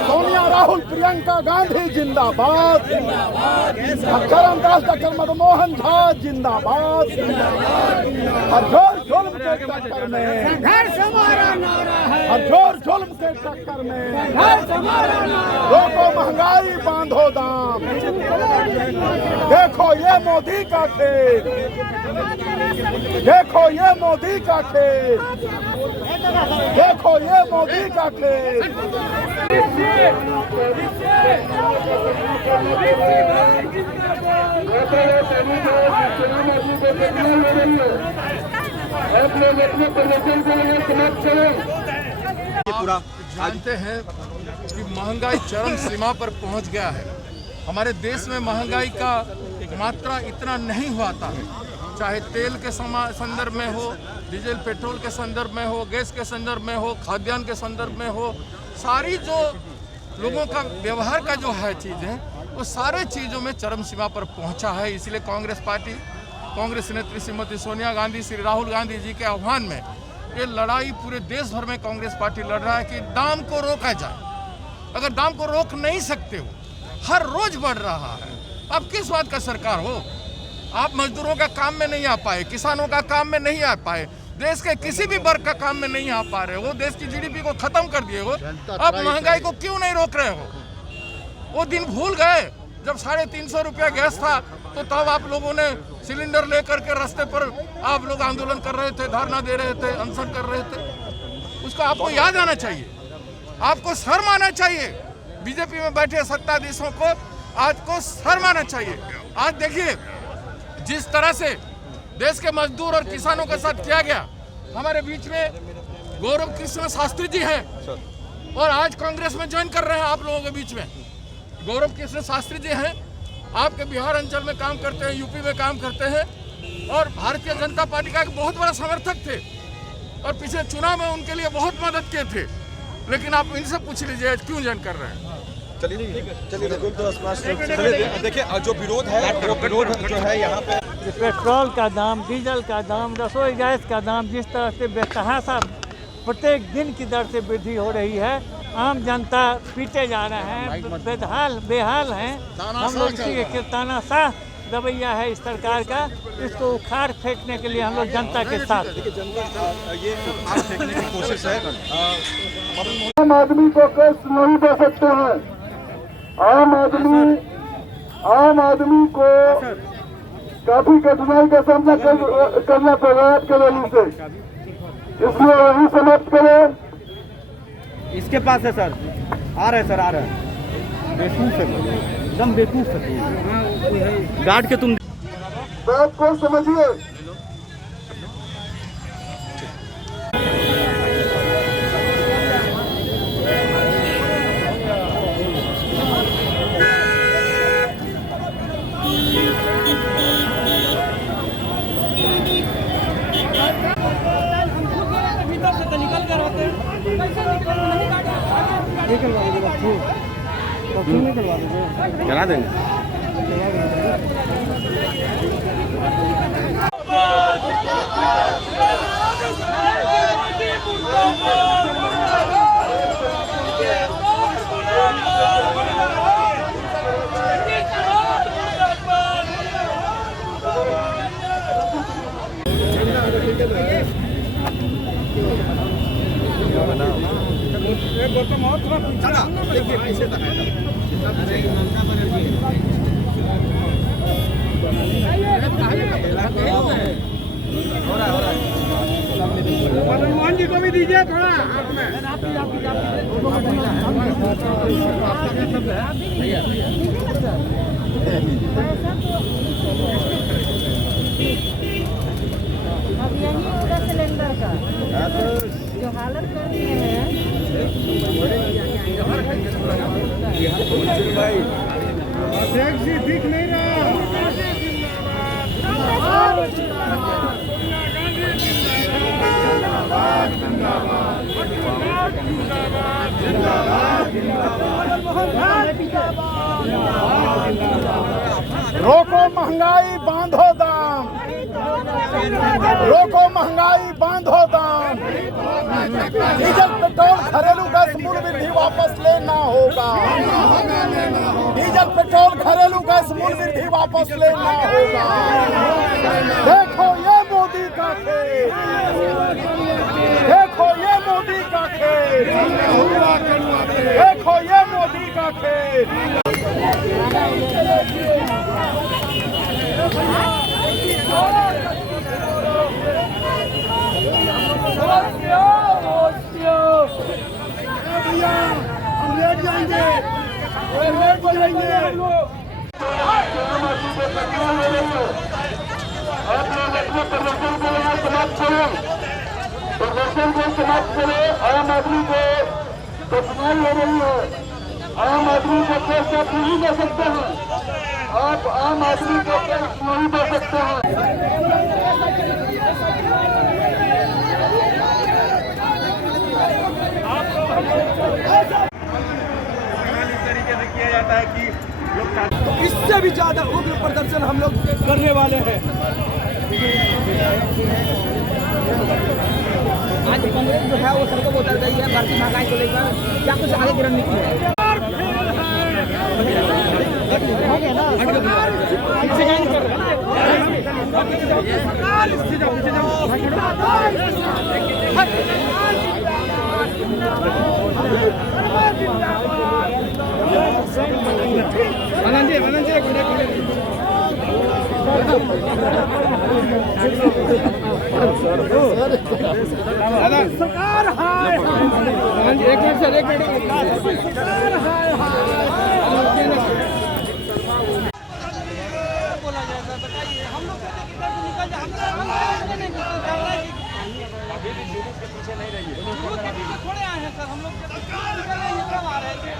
सोनिया राहुल प्रियंका गांधी जिंदाबाद, चरणदास डॉक्टर मनमोहन झा जिंदाबाद। हरझोर जुल्म के टक्कर में हरझोर जुल्म के टक्कर में रोको महंगाई, बांधो दाम। देखो ये मोदी का खेल, देखो ये मोदी का खेल, देखो ये मोदी का खेल। पूरा जानते हैं कि महंगाई चरम सीमा पर पहुंच गया है। हमारे देश में महंगाई का मात्रा इतना नहीं हुआ था, चाहे तेल के संदर्भ में हो, डीजल पेट्रोल के संदर्भ में हो, गैस के संदर्भ में हो, खाद्यान्न के संदर्भ में हो। सारी जो लोगों का व्यवहार का जो है चीज़ें, वो सारे चीज़ों में चरम सीमा पर पहुंचा है। इसलिए कांग्रेस पार्टी, कांग्रेस नेत्री श्रीमती सोनिया गांधी, श्री राहुल गांधी जी के आह्वान में ये लड़ाई पूरे देश भर में कांग्रेस पार्टी लड़ रहा है कि दाम को रोका जाए। अगर दाम को रोक नहीं सकते हो, हर रोज बढ़ रहा है। अब किस बात का सरकार हो? आप मजदूरों का काम में नहीं आ पाए, किसानों का काम में नहीं आ पाए, देश के किसी भी वर्ग का काम में नहीं आ पा रहे हो, देश की जीडीपी को खत्म कर दिए हो। अब महंगाई को क्यों नहीं रोक रहे हो? वो दिन भूल गए जब 350 रुपया गैस था, तो तब आप लोगों ने सिलेंडर लेकर के रास्ते पर आप लोग आंदोलन कर रहे थे, धरना दे रहे थे, अनशन कर रहे थे। उसको आपको याद आना चाहिए, आपको शर्म आना चाहिए। बीजेपी में बैठे सत्ताधीशों को आज को शर्म आना चाहिए। आज देखिए जिस तरह से देश के मजदूर और किसानों के साथ किया गया। हमारे बीच में गौरव कृष्ण शास्त्री जी हैं और आज कांग्रेस में ज्वाइन कर रहे हैं आप लोगों के बीच में। गौरव कृष्ण शास्त्री जी हैं, आपके बिहार अंचल में काम करते हैं, यूपी में काम करते हैं और भारतीय जनता पार्टी का एक बहुत बड़ा समर्थक थे और पिछले चुनाव में उनके लिए बहुत मदद किए थे। लेकिन आप इनसे पूछ लीजिए क्यों ज्वाइन कर रहे हैं। चलिए देखिए जो विरोध है, वो विरोध जो है यहाँ पे पेट्रोल का दाम, डीजल का दाम, रसोई गैस का दाम जिस तरह से बेतहाशा प्रत्येक दिन की दर से वृद्धि हो रही है, आम जनता पीटे जा रहे हैं, बेहाल हैं। हम लोग इसी के तानाशाह रवैया है इस सरकार का, इसको उखाड़ फेंकने के लिए हम लोग जनता के साथ। जनता ये उखाड़ फेंकने की कोशिश है। आम आदमी को कष्ट नहीं दे सकते हैं। आम आदमी को काफी कठिनाई का सामना करना पड़ा के रैली से, इसलिए वही समाप्त करें। इसके पास है सर, आ रहे सर, आ रहे हैं। बेवकूफ है, एकदम बेवकूफ है। गार्ड के तुम बात को समझिए। चला देंगे। देखिए पीछे तक है। मोहन जी को भी दीजिए थोड़ा हाथ में। अब यही होगा सिलेंडर का जो हालत कर दिए हैं। दिख नहीं रहा। रोको महंगाई बांधो दाम, रोको महंगाई बांधो दाम। डीजल पेट्रोल घरेलू गैस मूल्य वृद्धि वापस लेना होगा। डीजल पेट्रोल घरेलू गैस मूल्य वृद्धि वापस लेना होगा। देखो ये मोदी का खेल, देखो ये मोदी का खेल, देखो ये मोदी का खेल। भैया हम लेट जाएंगे, लेट हो जाएंगे। आप लोग अपने प्रदर्शन को यहाँ समाप्त करें, प्रदर्शन को समाप्त करें। आम आदमी को दुश्मनी हो रही है, आम आदमी को कैसे आप नहीं दे सकते हैं, आप आम आदमी को कैसे नहीं दे सकते हैं। किया जाता है कि तो इससे भी ज्यादा उग्र प्रदर्शन हम लोग करने वाले हैं। आज कांग्रेस जो है वो सड़कों पर उतर गई है बढ़ती महंगाई को लेकर। क्या कुछ आगे की रणनीति है? सरकार हाय एक मिनट सर, एक मिनट। सरकार हाय बोला जाए सर, बताइए हम लोग निकल जाए। अभी भी जुलूस के पीछे नहीं रहिए, थोड़े आए हैं सर हम लोग निकल रहे हैं, कब आ रहे हैं।